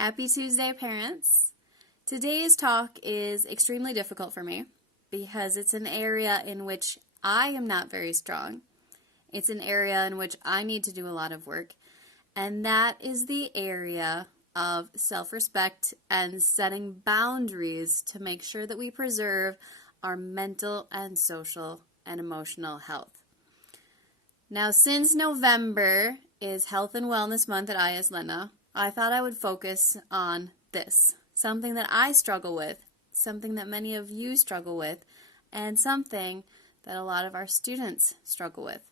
Happy Tuesday, parents. Today's talk is extremely difficult for me because it's an area in which I am not very strong. It's an area in which I need to do a lot of work, and that is the area of self-respect and setting boundaries to make sure that we preserve our mental and social and emotional health. Now, since November is Health and Wellness Month at IS Lena, I thought I would focus on this, something that I struggle with, something that many of you struggle with, and something that a lot of our students struggle with,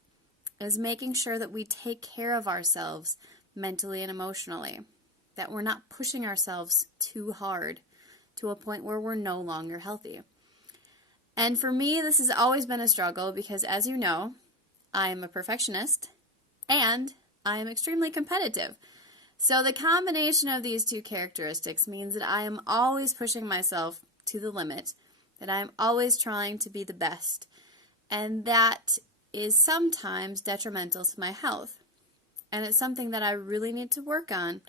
is making sure that we take care of ourselves mentally and emotionally, that we're not pushing ourselves too hard to a point where we're no longer healthy. And for me, this has always been a struggle because, as you know, I am a perfectionist and I am extremely competitive. So the combination of these two characteristics means that I am always pushing myself to the limit, that I am always trying to be the best, and that is sometimes detrimental to my health. And it's something that I really need to work on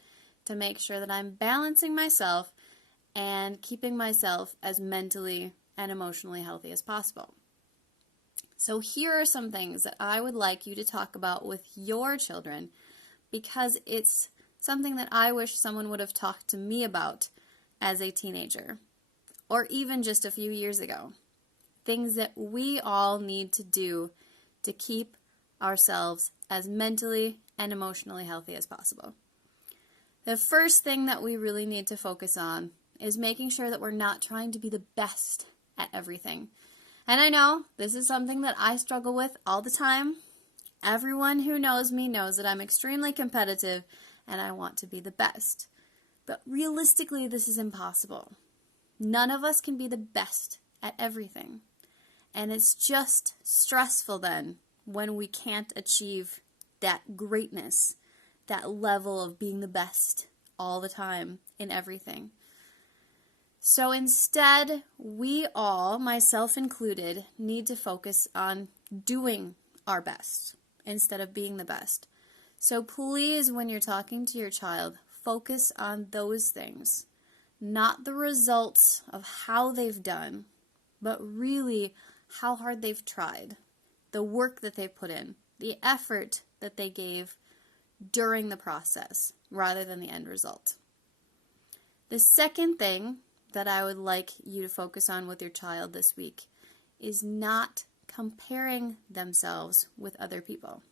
to make sure that I'm balancing myself and keeping myself as mentally and emotionally healthy as possible. So here are some things that I would like you to talk about with your children, because it's something that I wish someone would have talked to me about as a teenager, or even just a few years ago. Things that we all need to do to keep ourselves as mentally and emotionally healthy as possible. The first thing that we really need to focus on is making sure that we're not trying to be the best at everything. And I know this is something that I struggle with all the time. Everyone who knows me knows that I'm extremely competitive and I want to be the best. But realistically, this is impossible. None of us can be the best at everything. And it's just stressful then when we can't achieve that greatness, that level of being the best all the time in everything. So instead, we all, myself included, need to focus on doing our best instead of being the best. So please, when you're talking to your child, focus on those things, not the results of how they've done, but really how hard they've tried, the work that they put in, the effort that they gave during the process, rather than the end result. The second thing that I would like you to focus on with your child this week is not comparing themselves with other people.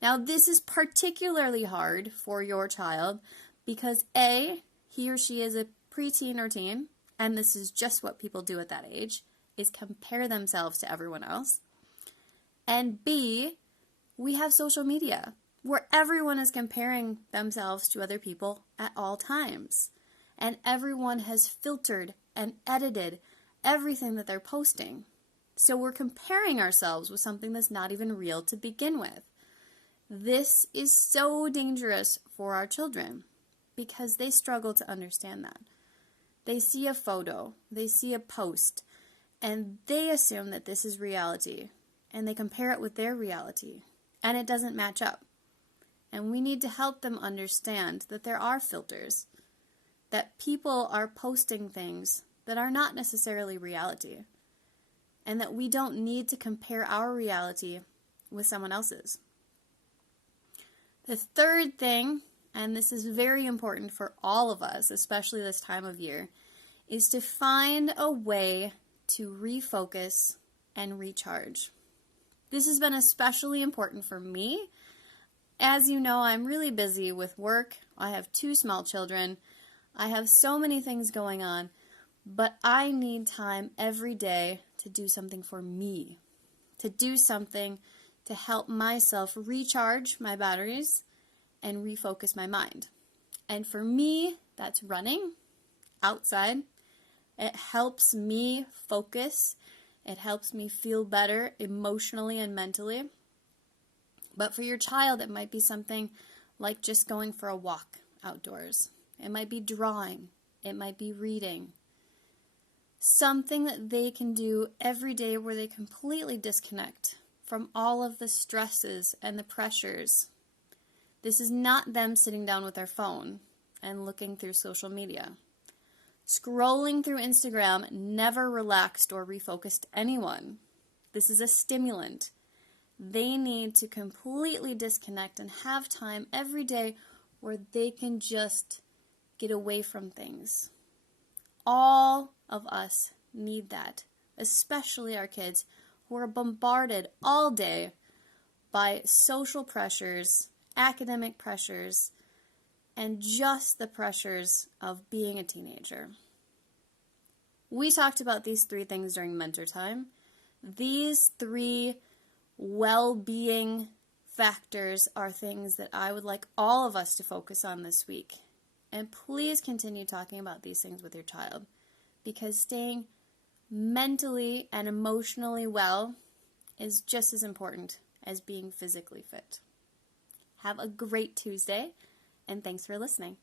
Now, this is particularly hard for your child because A, he or she is a preteen or teen, and this is just what people do at that age, is compare themselves to everyone else. And B, we have social media where everyone is comparing themselves to other people at all times. And everyone has filtered and edited everything that they're posting. So we're comparing ourselves with something that's not even real to begin with. This is so dangerous for our children because they struggle to understand that. They see a photo, they see a post, and they assume that this is reality, and they compare it with their reality, and it doesn't match up. And we need to help them understand that there are filters, that people are posting things that are not necessarily reality, and that we don't need to compare our reality with someone else's. The third thing, and this is very important for all of us, especially this time of year, is to find a way to refocus and recharge. This has been especially important for me. As you know, I'm really busy with work. I have 2 small children. I have so many things going on, but I need time every day to do something for me, to do something to help myself recharge my batteries and refocus my mind. And for me, that's running outside. It helps me focus. It helps me feel better emotionally and mentally. But for your child, it might be something like just going for a walk outdoors. It might be drawing. It might be reading. Something that they can do every day where they completely disconnect from all of the stresses and the pressures. This is not them sitting down with their phone and looking through social media. Scrolling through Instagram never relaxed or refocused anyone. This is a stimulant. They need to completely disconnect and have time every day where they can just get away from things. All of us need that, especially our kids who are bombarded all day by social pressures, academic pressures, and just the pressures of being a teenager. We talked about these 3 things during mentor time. These 3 well-being factors are things that I would like all of us to focus on this week. And please continue talking about these things with your child, because staying mentally and emotionally well is just as important as being physically fit. Have a great Tuesday, and thanks for listening.